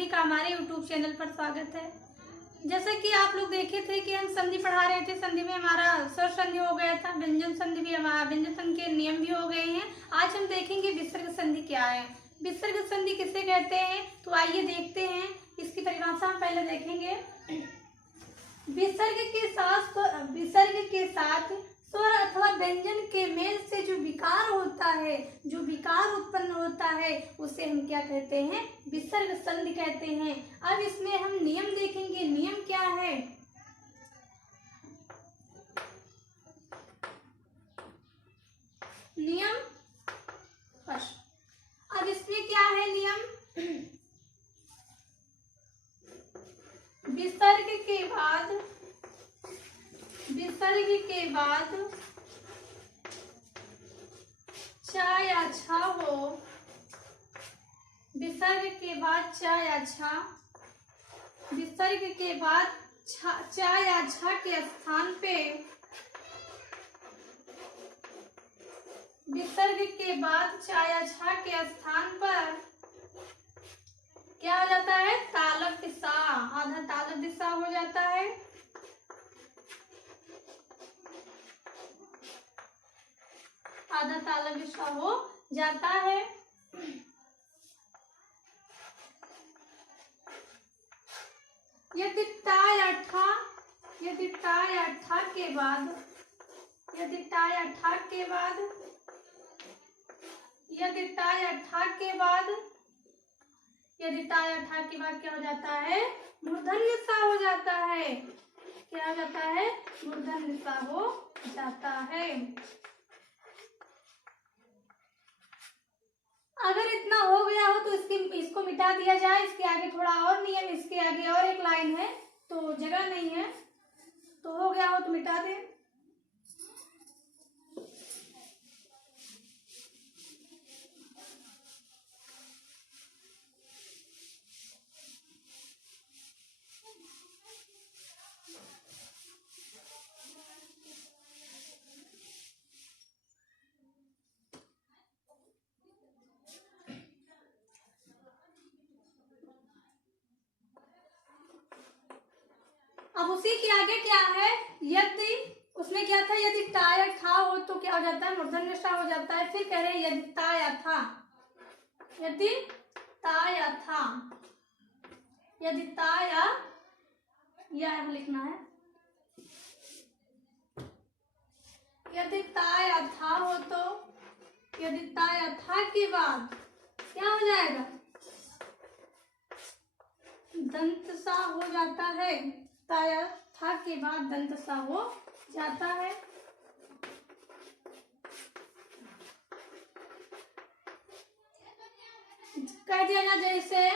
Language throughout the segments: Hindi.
सभी का हमारे YouTube चैनल पर स्वागत है। जैसे कि आप लोग देखे थे कि हम संधि पढ़ा रहे थे, संधि में हमारा स्वर संधि हो गया था, व्यंजन संधि भी, हमारा व्यंजन संधि के नियम भी हो गए हैं। आज हम देखेंगे विसर्ग संधि क्या है, विसर्ग संधि किसे कहते हैं। तो आइए देखते हैं, इसकी परिभाषा हम पहले देखेंगे। विसर्ग के साथ स्वर अथवा व्यंजन के मेल से जो विकार होता है, जो विकार उत्पन्न होता है, उसे हम क्या कहते हैं, विसर्ग संधि कहते हैं। अब इसमें हम नियम देखेंगे, नियम क्या है। नियम फर्स्ट, अब इसमें क्या है नियम। विसर्ग के बाद चा या छा हो, विसर्ग के बाद चा या छा, विसर्ग के बाद चा या छा के स्थान पे, विसर्ग के बाद चा या छा के स्थान पर क्या हो जाता है, तालव्य दिशा, आधा तालव्य दिशा हो जाता है। आधा तालव्य दिशा हो जाता है। यदि टा या ठा के बाद, यदि टा या ठा के बाद क्या हो जाता है, मूर्धन्य सा हो जाता है। क्या हो जाता है, मूर्धन्य सा हो जाता है। अगर इतना हो गया हो तो इसको मिटा दिया जाए। इसके आगे थोड़ा और नियम, इसके आगे और एक लाइन है तो जगह नहीं है, तो हो गया हो तो मिटा दें। अब उसी के आगे क्या है, यदि उसने क्या था, यदि टा या ठा हो तो क्या हो जाता है, मूर्धन्य सा हो जाता है। फिर कह रहे हैं यदि ता या था, यदि ता या था, यदि ता या लिखना है, यदि ता या था हो तो, यदि ता या था के बाद क्या हो जाएगा, दंत सा हो जाता है। ता या था के बाद दंत सा हो जाता है। कह दिया ना, जैसे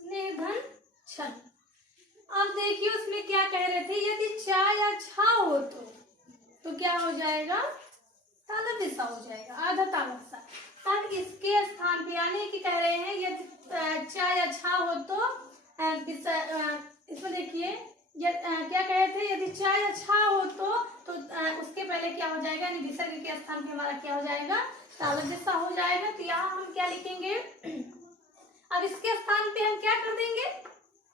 निधन छल। अब देखिए उसमें क्या कह रहे थे, यदि चा या छा हो तो क्या हो जाएगा, तालव्य दिशा हो जाएगा, आधा तालव्य दिशा। तब इसके स्थान पे यानी कि कह रहे हैं यदि चा या छा हो तो इसमें देखिए क्या कह रहे थे, यदि चा या छा हो तो उसके पहले क्या हो जाएगा, यानी विसर्ग के स्थान पे हमारा क्या हो जाएगा, तालव्य दिशा हो जाएगा। तो यहाँ हम क्या लिखेंगे, अब इसके स्थान पे हम क्या कर देंगे,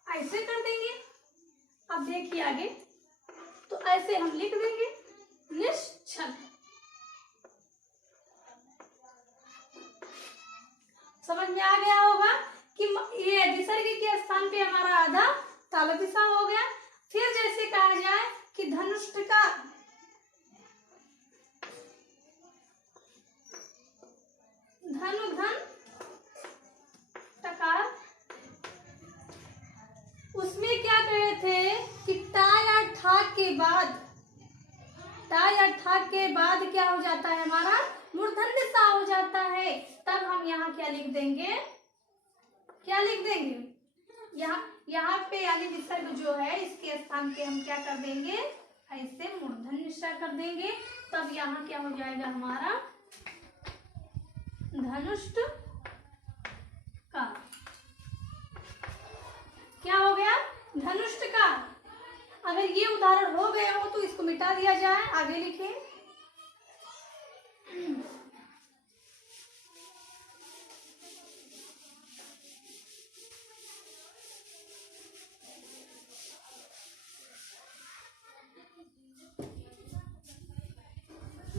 ऐसे कर देंगे। अब देखिए आगे, तो ऐसे हम लिख देंगे निश्चल। समझ में आ गया होगा कि ये विसर्ग के स्थान पे हमारा आधा तालव्य दिशा हो गया। फिर जैसे कहा जाए कि धनुष्ठ का, धन टकार, उसमें क्या कह रहे थे कि टा या ठा के बाद क्या हो जाता है, हमारा मूर्धन्य सा हो जाता है। तब हम यहाँ क्या लिख देंगे, यहाँ पे यानी विसर्ग जो है इसके स्थान पे हम क्या कर देंगे, ऐसे मूर्धन्य सा कर देंगे। तब यहाँ क्या हो जाएगा, हमारा धनुष्ट का। क्या हो गया? धनुष्ट का। अगर ये उदाहरण हो गया हो तो इसको मिटा दिया जाए, आगे लिखें।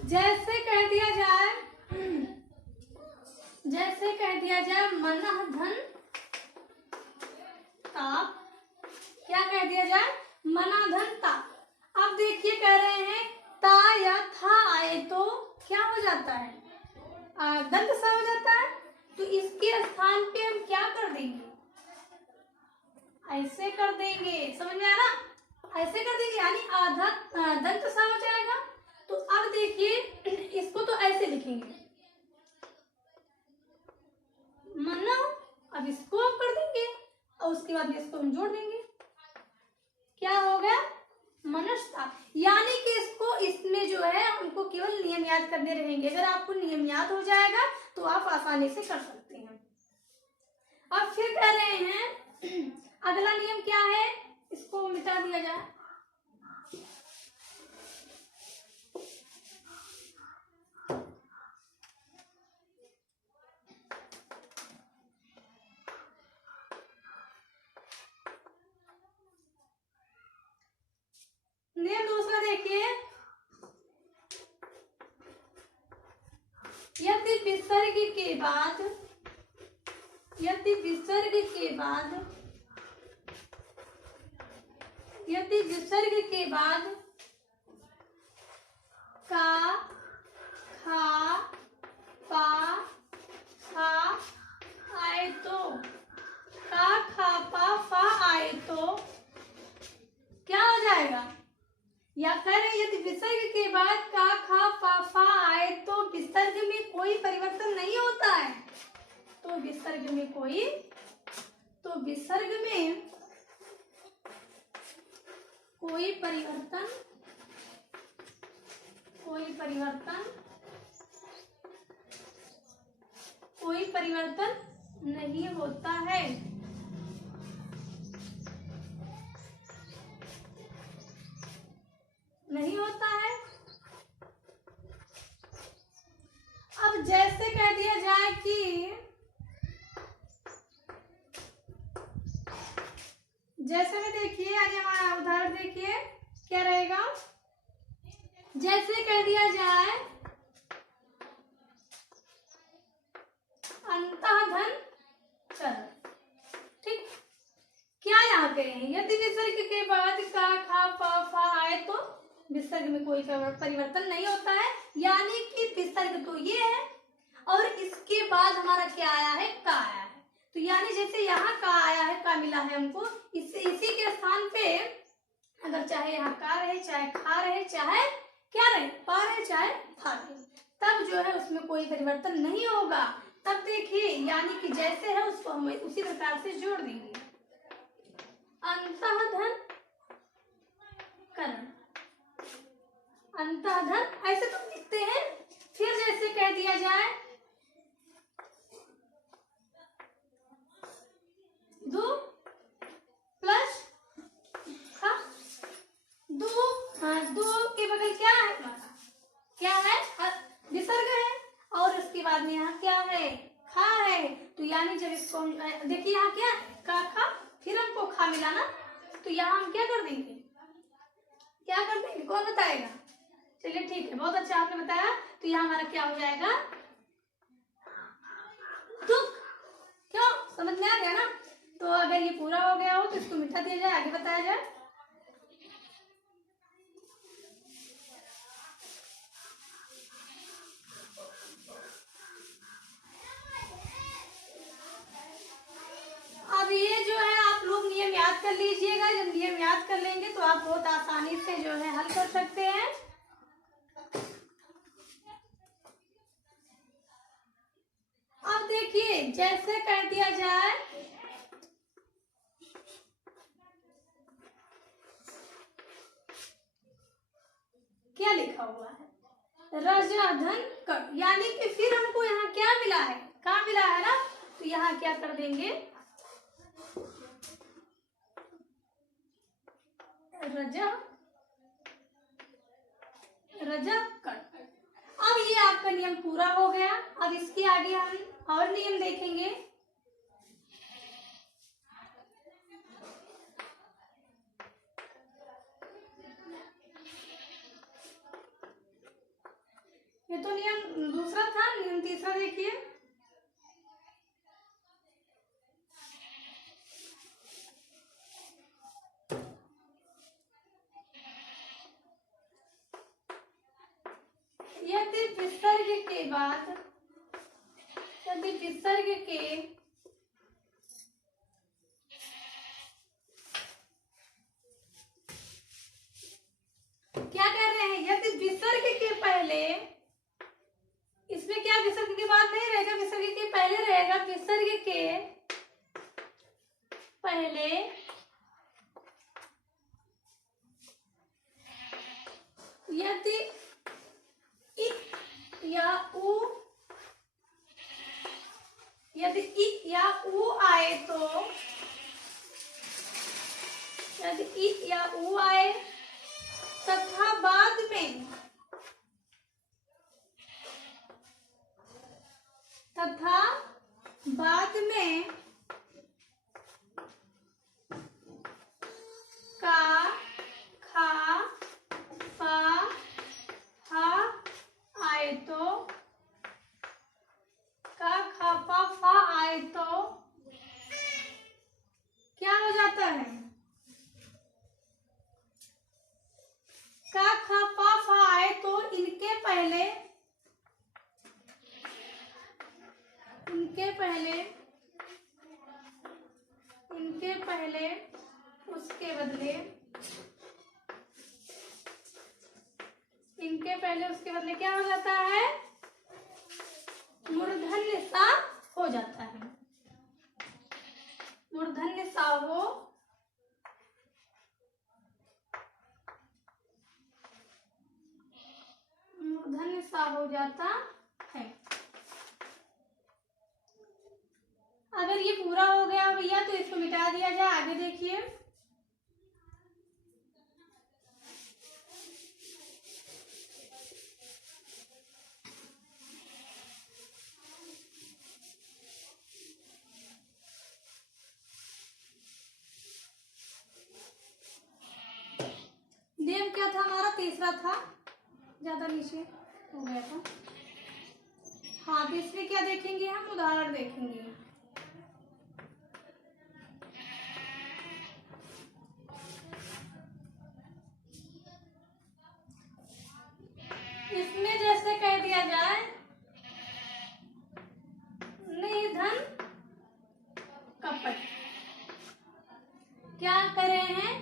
जैसे कह दिया जाए मनः धन ताप। क्या कह दिया जाए? मना धन ताप। अब देखिए कह रहे हैं ता या था आए तो क्या हो जाता है? दंत सा हो जाता है। तो इसके स्थान पे हम क्या कर देंगे? ऐसे कर देंगे। समझ में आया ना? ऐसे कर देंगे यानी आधा दंत सा हो जाएगा। तो अब देखिए इसको तो ऐसे लिखेंगे मना। अब इसको हम कर देंगे और उसके बाद में इसको हम जोड़ देंगे। क्या हो गया? मनस्ता। यानी कि इसको इसमें जो है हमको केवल नियम याद करने रहेंगे। अगर आपको नियम याद हो जाएगा तो आप आसानी से कर सकते हैं। अब फिर कह रहे हैं अगला नियम क्या है? इसको मिटा दिया जाए। नियम दूसरा देखिए, यदि विसर्ग के बाद का खा पा फा आए तो, का खा पा फा आए तो क्या हो जाएगा? या कह रहे यदि विसर्ग के बाद का खा पा फा आए तो विसर्ग में कोई परिवर्तन नहीं होता है। तो विसर्ग में कोई परिवर्तन नहीं होता है। अब जैसे कह दिया जाए कि जैसे में देखिए यानी हमारा उदाहरण देखिए क्या रहेगा। जैसे कह दिया जाए अंतःधन चरण। ठीक, क्या यहाँ पे है? यदि विसर्ग के बाद का खा पा फा आए तो विसर्ग में कोई परिवर्तन नहीं होता है। यानी कि विसर्ग तो ये है और इसके बाद हमारा क्या आया है? का आया है। तो यानी जैसे यहाँ का आया है, का मिला है हमको, इसी के स्थान पे अगर चाहे यहाँ का रहे, चाहे खा रहे, चाहे क्या रहे, पा रहे, चाहे फा रहे, तब जो है उसमें कोई परिवर्तन नहीं होगा। तब देखिए यानी कि जैसे है उसको हम उसी प्रकार से जोड़ देंगे। अंतःधन करण, अंतःधन ऐसे तो लिखते हैं। फिर जैसे कह दिया जाए दो प्लस खा, दो के बगल क्या है? क्या है? विसर्ग है और उसके बाद में यहाँ क्या है? खा है। तो यानी जब इसको देखिए यहाँ क्या है? का खा, फिर हमको खा मिला ना, तो यहाँ हम क्या कर देंगे? कौन बताएगा? चलिए ठीक है, बहुत अच्छा आपने बताया। तो यहाँ हमारा क्या हो जाएगा? दुख। क्यों? समझ में आ गया ना? तो अगर ये पूरा हो गया हो तो इसको मिटा दिया जाए, आगे बताया जाए। अब ये जो है आप लोग नियम याद कर लीजिएगा। जब नियम याद कर लेंगे तो आप बहुत आसानी से जो है हल कर सकते हैं। अब देखिए जैसे कर दिया जाए क्या लिखा हुआ है? रजा धन कर। यानी कि फिर हमको यहाँ क्या मिला है? का मिला है ना, तो यहाँ क्या कर देंगे, रजा रजा कर। अब ये आपका नियम पूरा हो गया। अब इसके आगे हम और नियम देखेंगे। ये तो नियम दूसरा था, नियम तीसरा देखिए। यदि विसर्ग के बाद, यदि विसर्ग के क्या कह रहे हैं, यदि विसर्ग के पहले, इसमें क्या विसर्ग के बाद नहीं रहेगा, विसर्ग के पहले रहेगा। विसर्ग के पहले यदि इ या उ, यदि इ या उ आए तो, यदि इ या उ आए तथा बाद में, तथा बाद में का, खा, फा, हा आए तो, का, खा, फा आए तो क्या हो जाता है, का, खा, फा आए तो इनके पहले, इनके पहले, इनके पहले, उसके बदले, इनके पहले उसके बदले क्या हो जाता है, मूर्धन्य सा हो जाता है। मूर्धन्य सा हो, मूर्धन्य सा हो जाता है। अगर ये पूरा हो गया भैया तो इसको मिटा दिया जाए। आगे देखिए, नियम क्या था हमारा, तीसरा था, ज्यादा नीचे हो गया था। हाँ, तो इसमें क्या देखेंगे हम, उदाहरण देखेंगे। इसमें जैसे कह दिया जाए निधन कपट, क्या करे हैं,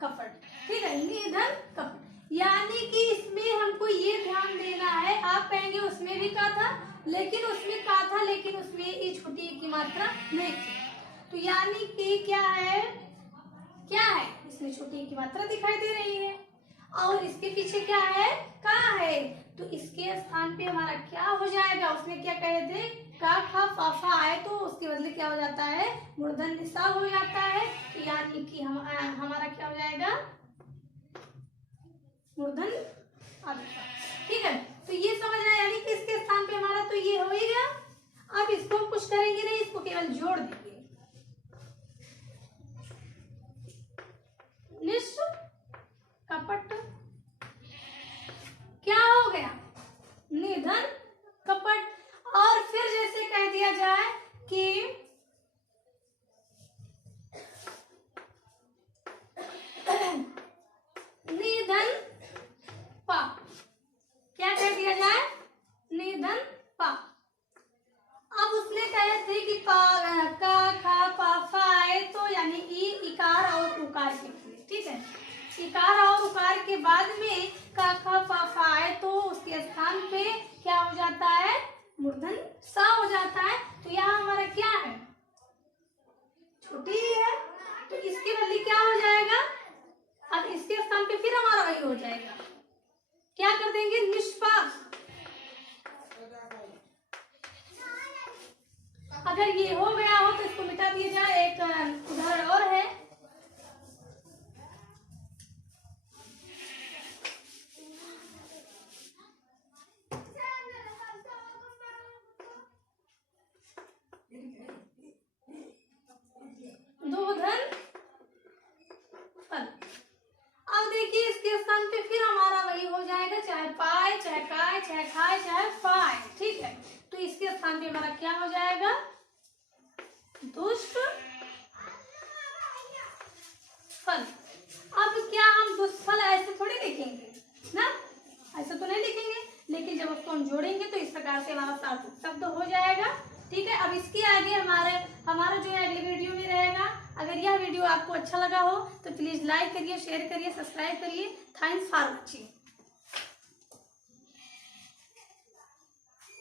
कपट, ठीक है, निधन कपट। यानी कि इसमें हमको ये ध्यान देना है, आप कहेंगे उसमें भी का था, लेकिन उसमें का था, लेकिन उसमें ये छोटी की मात्रा नहीं थी। तो यानी कि क्या है, क्या है, इसमें छोटी की मात्रा दिखाई दे रही है और इसके पीछे क्या है, का है। तो इसके स्थान पे हमारा क्या हो जाएगा, उसमें क्या कहे थे, का, खा, फा आए तो उसके बदले क्या हो जाता है, मूर्धन्य सा हो जाता है। तो यानी कि हमारा क्या हो जाएगा, मूर्धन्य आदि। ठीक है, तो ये समझ आया, यानी कि इसके स्थान पे हमारा तो ये हो ही गया। अब इसको हम कुछ करेंगे नहीं, इसको केवल जोड़ देंगे। निष्कपट क्या हो गया, निधन कपट। और फिर जैसे कह दिया जाए कि निधन पा, क्या कह दिया जाए, निधन पा। अब उसने कहे थे कि का, खा, फा आए तो, यानी इकार और उकार के लिए, ठीक है, इकार और उकार के बाद में का, खा, फा आए तो उसके स्थान पे क्या हो जाता है, मूर्धन सा हो जाता है। तो यहाँ हमारा क्या है, छोटी है, तो इसके बदले क्या हो जाएगा, अब इसके स्थान पे फिर हमारा वही हो जाएगा, क्या कर देंगे, निष्पा। अब अगर ये हो गया हो तो इसको मिटा दिया जाए। एक उदाहरण और है, दो धन फल। अब देखिए इसके स्थान पे फिर हमारा वही हो जाएगा, चाहे पाए, चाहे काय, चाहे खाए, चाहे फाए, ठीक है। तो इसके स्थान पे हमारा क्या हो जाएगा, दुष्ट फल। अब क्या हम दुष्ट फल ऐसे थोड़ी लिखेंगे ना, ऐसे तो नहीं लिखेंगे, लेकिन जब उसको हम जोड़ेंगे तो इस प्रकार से हमारा सार्थक शब्द हो जाएगा, ठीक है। अब इसके आगे हमारा जो है अगले वीडियो में रहेगा। अगर यह वीडियो आपको अच्छा लगा हो तो प्लीज लाइक करिए, शेयर करिए, सब्सक्राइब करिए। Thanks for watching.